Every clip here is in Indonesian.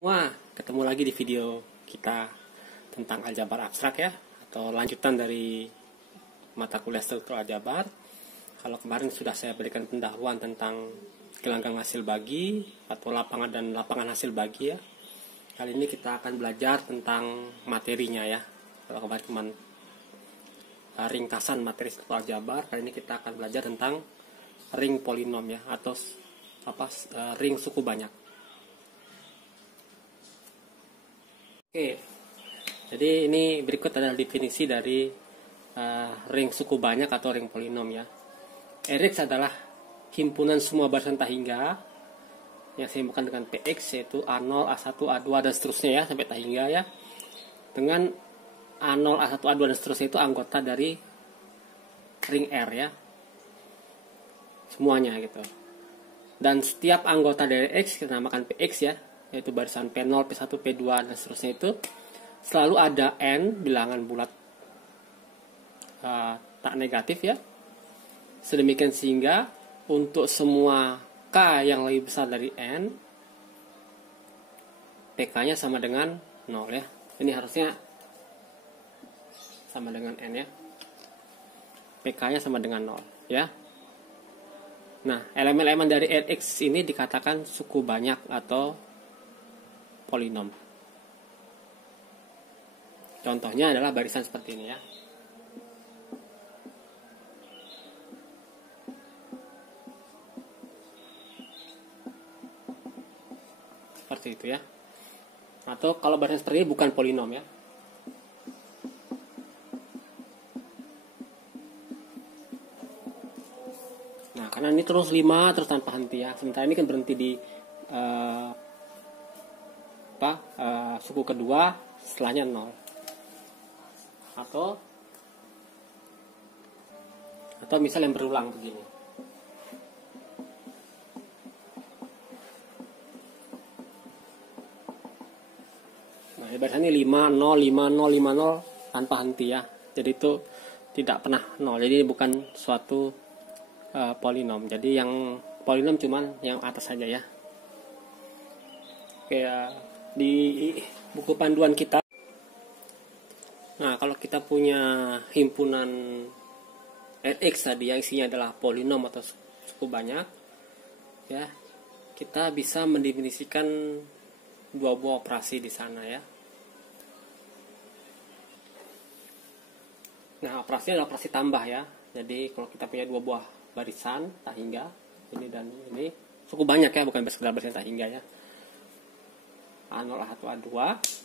Wah, ketemu lagi di video kita tentang aljabar abstrak ya, atau lanjutan dari mata kuliah struktur aljabar. Kalau kemarin sudah saya berikan pendahuluan tentang gelanggang hasil bagi atau lapangan dan lapangan hasil bagi ya. Kali ini kita akan belajar tentang materinya ya. Kalau kemarin cuma ringkasan materi struktur aljabar, kali ini kita akan belajar tentang ring polinom ya, atau ring suku banyak. Oke, jadi ini berikut adalah definisi dari ring suku banyak atau ring polinom ya. Rx adalah himpunan semua barisan tak hingga yang disebutkan dengan Px, yaitu A0, A1, A2 dan seterusnya ya, sampai tak hingga ya. Dengan A0, A1, A2 dan seterusnya itu anggota dari ring R ya. Semuanya gitu. Dan setiap anggota dari X kita namakan Px ya, yaitu barisan P0, P1, P2 dan seterusnya itu selalu ada N bilangan bulat tak negatif ya. Sedemikian sehingga untuk semua K yang lebih besar dari N, PK-nya sama dengan 0 ya. Ini harusnya sama dengan N ya. PK-nya sama dengan 0 ya. Nah, elemen-elemen dari Rx ini dikatakan suku banyak atau polinom. Contohnya adalah barisan seperti ini ya. Seperti itu ya. Atau kalau barisan seperti ini bukan polinom ya. Nah, karena ini terus 5 terus tanpa henti ya. Sementara ini kan berhenti di suku kedua, setelahnya 0. Atau misal yang berulang begini. Nah, di barisan ini 5, 0, 5, 0, 5, 0 tanpa henti ya. Jadi itu tidak pernah 0. Jadi bukan suatu polinom. Jadi yang polinom cuman yang atas saja ya. Kayak di buku panduan kita. Nah, kalau kita punya himpunan Rx tadi yang isinya adalah polinom atau suku banyak ya, kita bisa mendefinisikan dua buah operasi di sana ya. Nah, operasinya adalah operasi tambah ya. Jadi kalau kita punya dua buah barisan tak hingga, ini dan ini, suku banyak ya, bukan sekedar barisan tak hingga ya. A0, A1, A2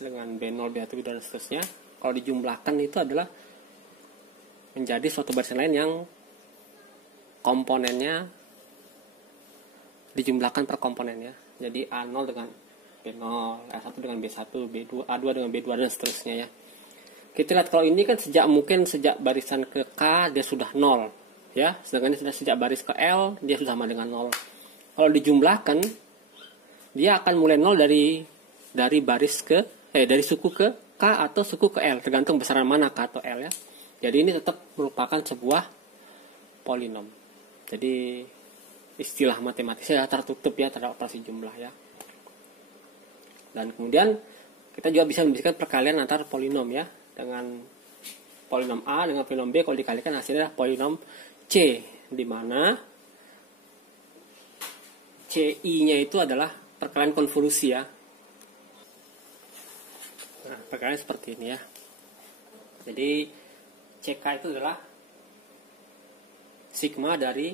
dengan B0, B1, B2 dan seterusnya. Kalau dijumlahkan itu adalah menjadi suatu barisan lain yang komponennya dijumlahkan per komponennya. Jadi A0 dengan B0, A1 dengan B1, B2, A2 dengan B2 dan seterusnya ya. Kita lihat kalau ini kan sejak barisan ke K dia sudah 0 ya. Sedangkan ini sejak baris ke L dia sudah sama dengan 0. Kalau dijumlahkan dia akan mulai 0 dari baris dari suku ke K atau suku ke L, tergantung besaran mana K atau L ya. Jadi ini tetap merupakan sebuah polinom. Jadi istilah matematisnya tertutup ya terhadap operasi jumlah ya. Dan kemudian kita juga bisa memberikan perkalian antar polinom ya, dengan polinom A dengan polinom B, kalau dikalikan hasilnya adalah polinom C, di mana CI-nya itu adalah perkalian konvolusi ya. Nah, perkalian seperti ini ya. Jadi CK itu adalah sigma dari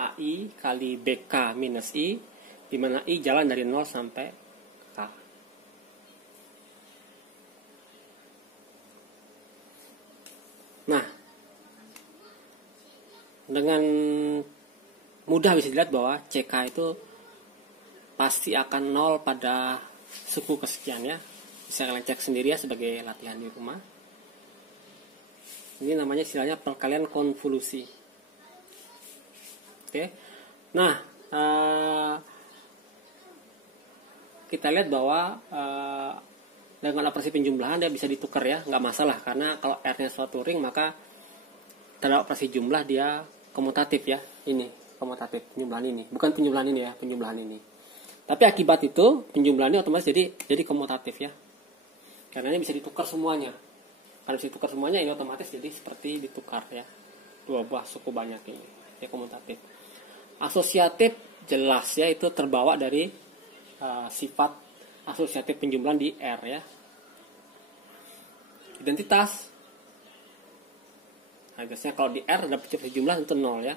AI kali BK minus I, di mana I jalan dari 0 sampai K. Nah, dengan mudah bisa dilihat bahwa CK itu pasti akan 0 pada suku kesekian ya. Bisa kalian cek sendiri ya sebagai latihan di rumah. Ini namanya istilahnya perkalian konvolusi. Oke. Nah, kita lihat bahwa dengan operasi penjumlahan dia bisa ditukar ya, nggak masalah, karena kalau R-nya suatu ring maka terhadap operasi jumlah dia komutatif ya. Ini komutatif penjumlahan ini, bukan penjumlahan ini ya, penjumlahan ini. Tapi akibat itu penjumlahannya otomatis jadi komutatif ya. Karena ini bisa ditukar semuanya. Karena bisa ditukar semuanya, ini otomatis jadi seperti ditukar ya. Dua buah suku banyak ini. Ya, komutatif. Asosiatif jelas ya, itu terbawa dari sifat asosiatif penjumlahan di R ya. Identitas. Nah, biasanya kalau di R ada jumlah itu 0 ya.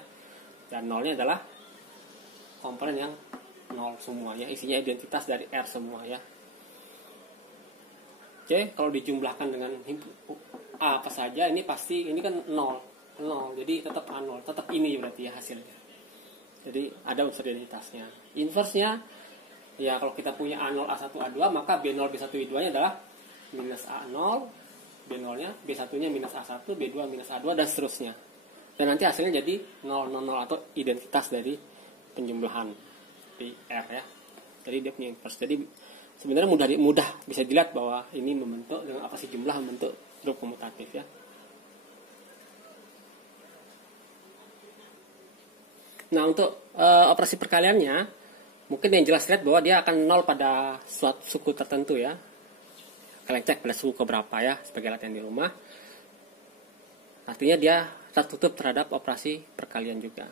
Dan 0-nya adalah komponen yang 0 semuanya, isinya identitas dari R semua ya. Oke, kalau dijumlahkan dengan A apa saja, ini pasti, ini kan 0, jadi tetap A0, tetap ini berarti ya hasilnya. Jadi ada unsur identitasnya. Inverse-nya, ya kalau kita punya A0, A1, A2, maka B0, B1, B2 nya adalah minus A0, B0-nya, B1-nya minus A1, B2 minus A2, dan seterusnya. Dan nanti hasilnya jadi 0, 0, 0 atau identitas dari penjumlahan di R ya. Jadi dia punya inverse. Jadi sebenarnya mudah bisa dilihat bahwa ini membentuk dengan apa sih jumlah membentuk grup komutatif ya. Nah, untuk operasi perkaliannya mungkin yang jelas lihat bahwa dia akan 0 pada suatu suku tertentu ya. Kalian cek pada suku keberapa ya sebagai latihan di rumah. Artinya dia tertutup terhadap operasi perkalian juga.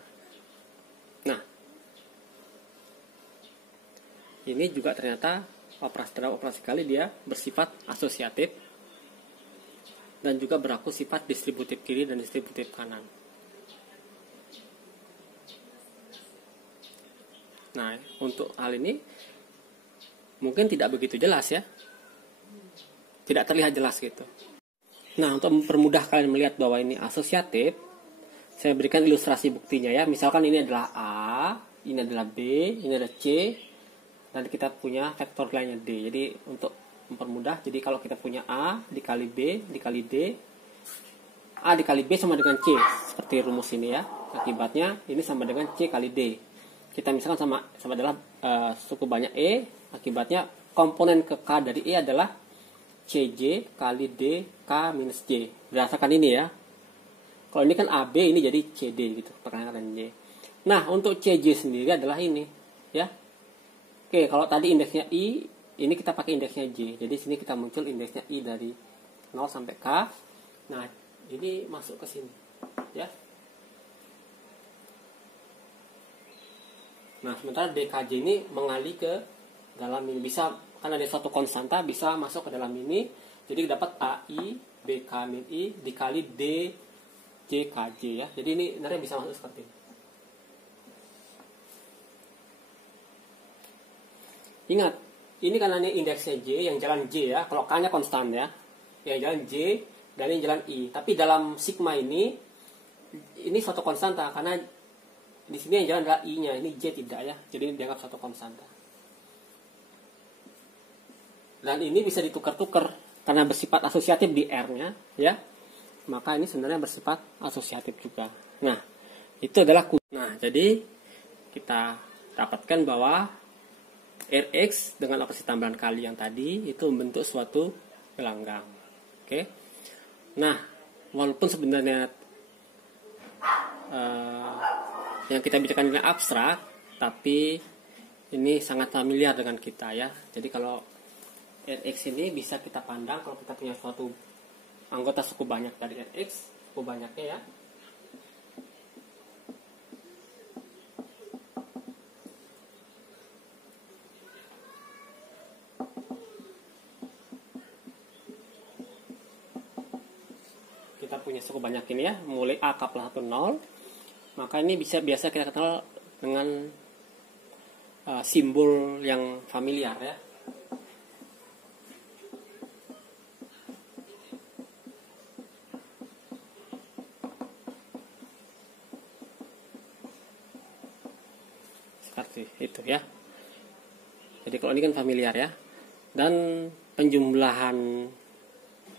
Nah, ini juga ternyata terhadap operasi kali dia bersifat asosiatif dan juga berlaku sifat distributif kiri dan distributif kanan. Nah, untuk hal ini mungkin tidak begitu jelas ya. Tidak terlihat jelas gitu. Nah, untuk mempermudah kalian melihat bahwa ini asosiatif, saya berikan ilustrasi buktinya ya. Misalkan ini adalah A, ini adalah B, ini adalah C, dan kita punya vektor lainnya D. Jadi untuk mempermudah, jadi kalau kita punya A dikali B dikali D, A dikali B sama dengan C, seperti rumus ini ya. Akibatnya ini sama dengan C kali D. Kita misalkan sama adalah suku banyak E, akibatnya komponen ke K dari E adalah CJ kali D K minus J. Berdasarkan ini ya. Kalau ini kan AB, ini jadi CD gitu, perkalian J. Nah, untuk CJ sendiri adalah ini ya. Oke, kalau tadi indeksnya I, ini kita pakai indeksnya J. Jadi sini kita muncul indeksnya I dari 0 sampai K. Nah, ini masuk ke sini ya. Nah, sementara DKJ ini mengalir ke dalam ini. Bisa, kan ada suatu konstanta, bisa masuk ke dalam ini. Jadi dapat AI BK min I dikali DJKJ ya. Jadi ini sebenarnya bisa masuk seperti ini. Ingat, ini karena ini indeksnya J, yang jalan J ya. Kalau K-nya konstan ya. Yang jalan J dan ini jalan I. Tapi dalam sigma ini suatu konstanta karena di sini yang jalan adalah I-nya, ini J tidak ya. Jadi ini dianggap suatu konstanta. Dan ini bisa ditukar-tukar karena bersifat asosiatif di R-nya ya. Maka ini sebenarnya bersifat asosiatif juga. Nah, itu adalah jadi kita dapatkan bahwa Rx dengan operasi tambahan kali yang tadi itu membentuk suatu gelanggang. Oke. Nah, walaupun sebenarnya yang kita bicarakan ini abstrak, tapi ini sangat familiar dengan kita ya. Jadi kalau Rx ini bisa kita pandang kalau kita punya suatu anggota suku banyak dari Rx, suku banyaknya ya. Kita punya suku banyak ini ya, mulai A K plus 1 0. Maka ini biasa kita kenal dengan simbol yang familiar ya. Seperti itu ya. Jadi kalau ini kan familiar ya. Dan penjumlahan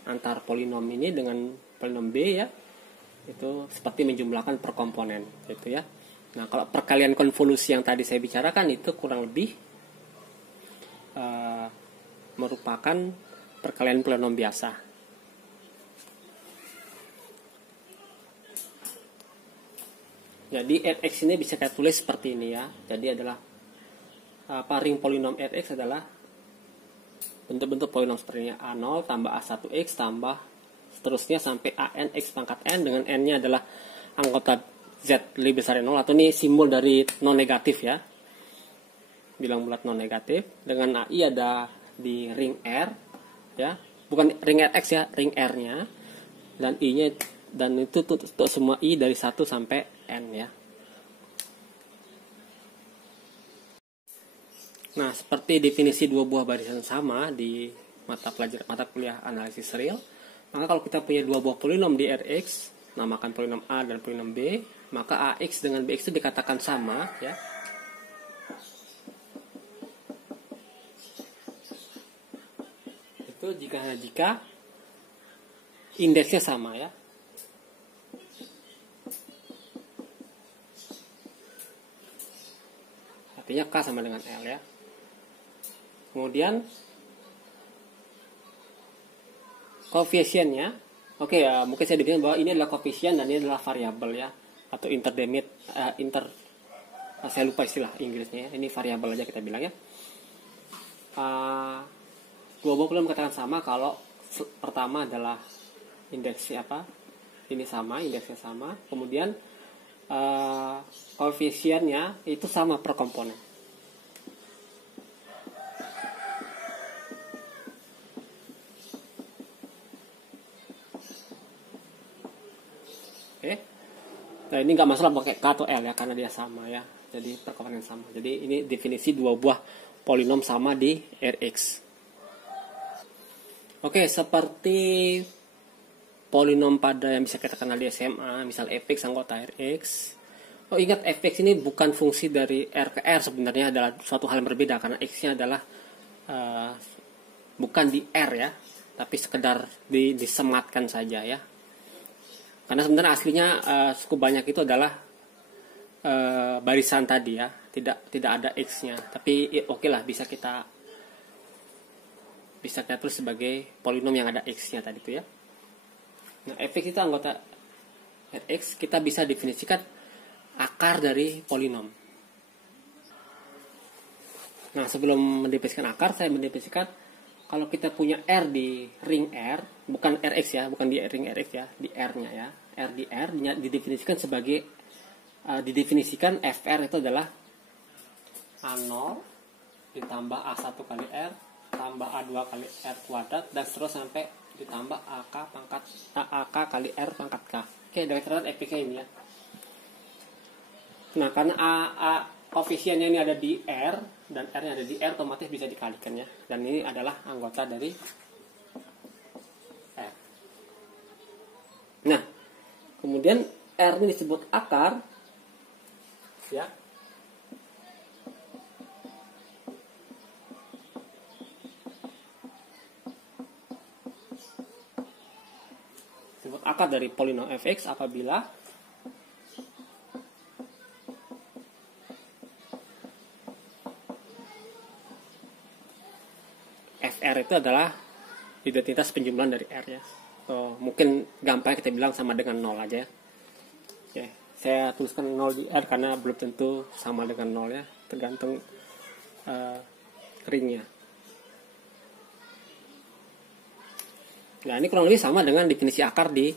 antar polinom ini dengan polinom B ya, itu seperti menjumlahkan per komponen gitu ya. Nah, kalau perkalian konvolusi yang tadi saya bicarakan itu kurang lebih merupakan perkalian polinom biasa. Jadi Rx ini bisa kita tulis seperti ini ya. Jadi adalah ring polinom Rx adalah bentuk-bentuk polinom seperti ini, A0 tambah A1x tambah seterusnya sampai AN X pangkat N, dengan N-nya adalah anggota Z lebih besar dari 0, atau ini simbol dari non negatif ya, bilang bulat non negatif. Dengan AI ada di ring R ya, bukan ring Rx ya, ring R-nya, dan I-nya, dan itu untuk semua I dari 1 sampai N ya. Nah, seperti definisi dua buah barisan sama di mata kuliah analisis real, maka kalau kita punya dua buah polinom di Rx, namakan polinom A dan polinom B, maka AX dengan BX itu dikatakan sama ya. Itu jika indeksnya sama ya. Artinya K sama dengan L ya. Kemudian koefisiennya, oke ya, mungkin saya dibilang bahwa ini adalah koefisien dan ini adalah variabel ya, atau saya lupa istilah Inggrisnya ya. Ini variabel aja kita bilang ya. Dua buah polinom katakan sama kalau pertama adalah indeksnya apa? Ini sama, indeksnya sama. Kemudian koefisiennya itu sama per komponen. Oke. Nah, ini nggak masalah pakai K atau L ya, karena dia sama ya. Jadi per komponen sama. Jadi ini definisi dua buah polinom sama di Rx. Oke, seperti polinom pada yang bisa kita kenal di SMA, misal fx anggota Rx. Oh, ingat, fx ini bukan fungsi dari R ke R, sebenarnya adalah suatu hal yang berbeda, karena x-nya adalah bukan di R ya, tapi sekedar disematkan saja ya. Karena sebenarnya aslinya cukup banyak itu adalah barisan tadi ya, tidak ada x-nya. Tapi oke lah, bisa kita tulis sebagai polinom yang ada x-nya tadi itu ya. Nah, fx itu anggota Rx, kita bisa definisikan akar dari polinom. Nah, sebelum mendefinisikan akar, saya mendefinisikan kalau kita punya R di ring R, bukan Rx ya, bukan di ring Rx ya, di R-nya ya. R di R didefinisikan sebagai didefinisikan Fr itu adalah A0 ditambah A1 kali R tambah A2 kali R kuadrat dan seterusnya sampai ditambah AK kali R pangkat K. Oke, dari catatan FPK ini ya. Nah, karena koefisiennya ini ada di R dan R-nya ada di R, otomatis bisa dikalikan ya. Dan ini adalah anggota dari R. Nah, kemudian R ini disebut akar ya. Disebut akar dari polinom fx apabila Fr itu adalah identitas penjumlahan dari R ya. Mungkin gampang kita bilang sama dengan 0 aja ya. Oke, saya tuliskan 0 di R karena belum tentu sama dengan 0 ya, tergantung ringnya. Nah, ini kurang lebih sama dengan definisi akar di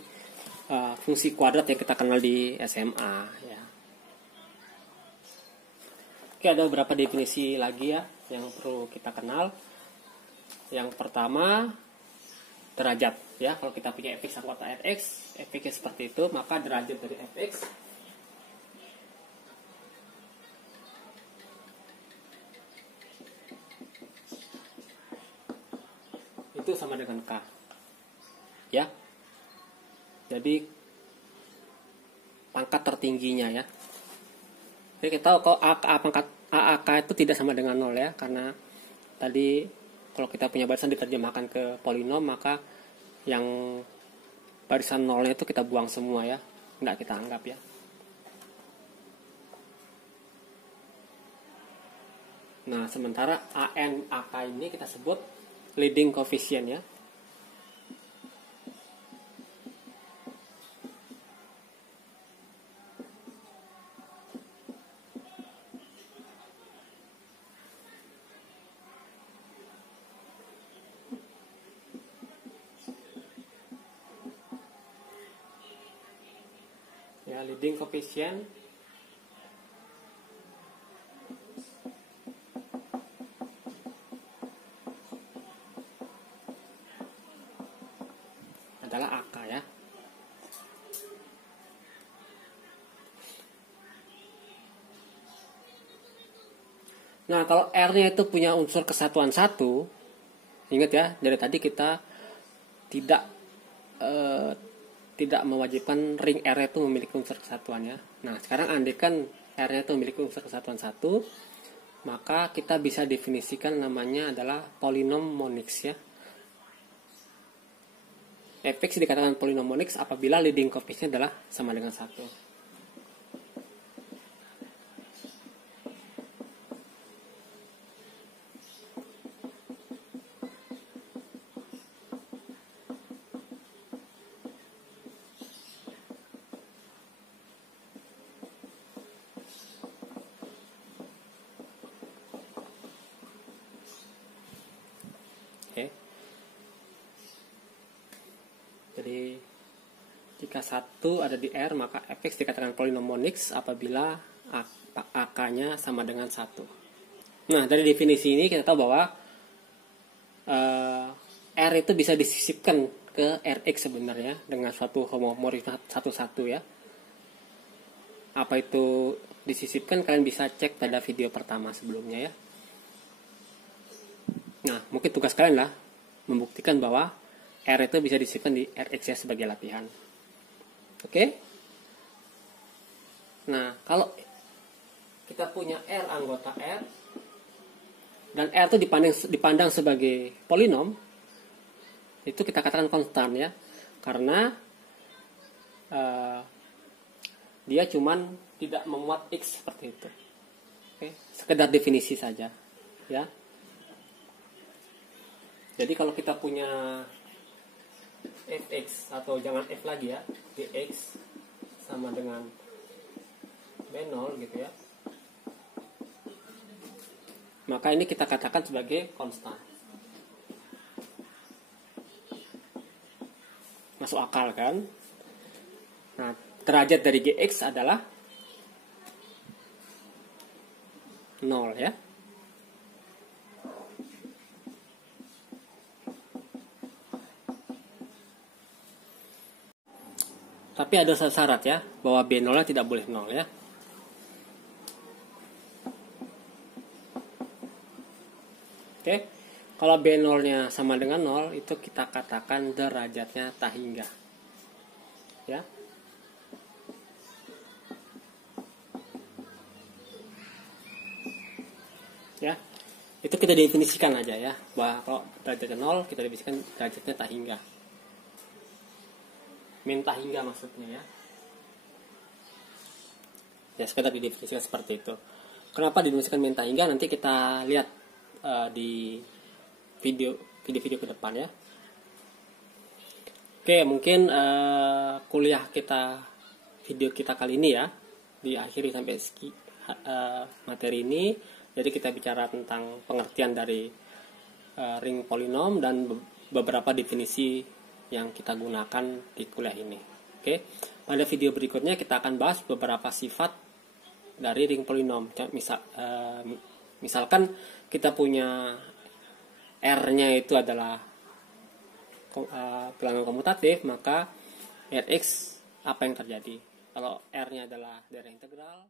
fungsi kuadrat yang kita kenal di SMA ya. Oke, ada beberapa definisi lagi ya yang perlu kita kenal. Yang pertama, derajat ya. Kalau kita punya fx anggota Rx, fx seperti itu, maka derajat dari fx itu sama dengan K ya. Jadi pangkat tertingginya ya. Jadi kita tahu kalau AAK itu tidak sama dengan 0 ya, karena tadi kalau kita punya barisan diterjemahkan ke polinom, maka yang barisan 0-nya itu kita buang semua ya, nggak kita anggap ya. Nah, sementara AN AK ini kita sebut leading coefficient ya. leading coefficient adalah AK ya. Nah, kalau R-nya itu punya unsur kesatuan 1, ingat ya, dari tadi kita tidak mewajibkan ring R itu memiliki unsur kesatuannya. Nah, sekarang andaikan R-nya itu memiliki unsur kesatuan 1, maka kita bisa definisikan namanya adalah polinom monix ya. Fx dikatakan polinom monix apabila leading coefficient adalah sama dengan 1. Oke. Jadi jika 1 ada di R, maka Fx dikatakan polinom monix apabila AK-nya sama dengan 1. Nah, dari definisi ini kita tahu bahwa R itu bisa disisipkan ke Rx sebenarnya dengan suatu homomorfisme satu-satu ya. Apa itu disisipkan, kalian bisa cek pada video pertama sebelumnya ya. Nah, mungkin tugas kalian lah membuktikan bahwa R itu bisa disisipkan di Rx ya sebagai latihan. Oke? Nah, kalau kita punya R anggota R dan R itu dipandang sebagai polinom, itu kita katakan konstan ya, karena dia cuman tidak memuat X seperti itu. Oke? Sekedar definisi saja ya. Jadi kalau kita punya fx atau jangan f lagi ya, dx sama dengan b0 gitu ya, maka ini kita katakan sebagai konstan. Masuk akal kan? Nah, derajat dari gx adalah 0 ya. Tapi ada syarat ya, bahwa B0-nya tidak boleh 0 ya. Oke, kalau B0-nya sama dengan 0, itu kita katakan derajatnya tak hingga. Ya. Ya. Itu kita definisikan aja ya, bahwa kalau derajatnya 0, kita definisikan derajatnya tak hingga. Minta hingga maksudnya ya. Ya, sekedar didefinisikan seperti itu. Kenapa didefinisikan minta hingga? Nanti kita lihat di video ke depan ya. Oke, mungkin video kita kali ini ya diakhiri sampai materi ini. Jadi kita bicara tentang pengertian dari ring polinom dan beberapa definisi yang kita gunakan di kuliah ini. Oke, pada video berikutnya kita akan bahas beberapa sifat dari ring polinom. Misalkan kita punya R-nya itu adalah bilangan komutatif, maka Rx apa yang terjadi? Kalau R-nya adalah daerah integral,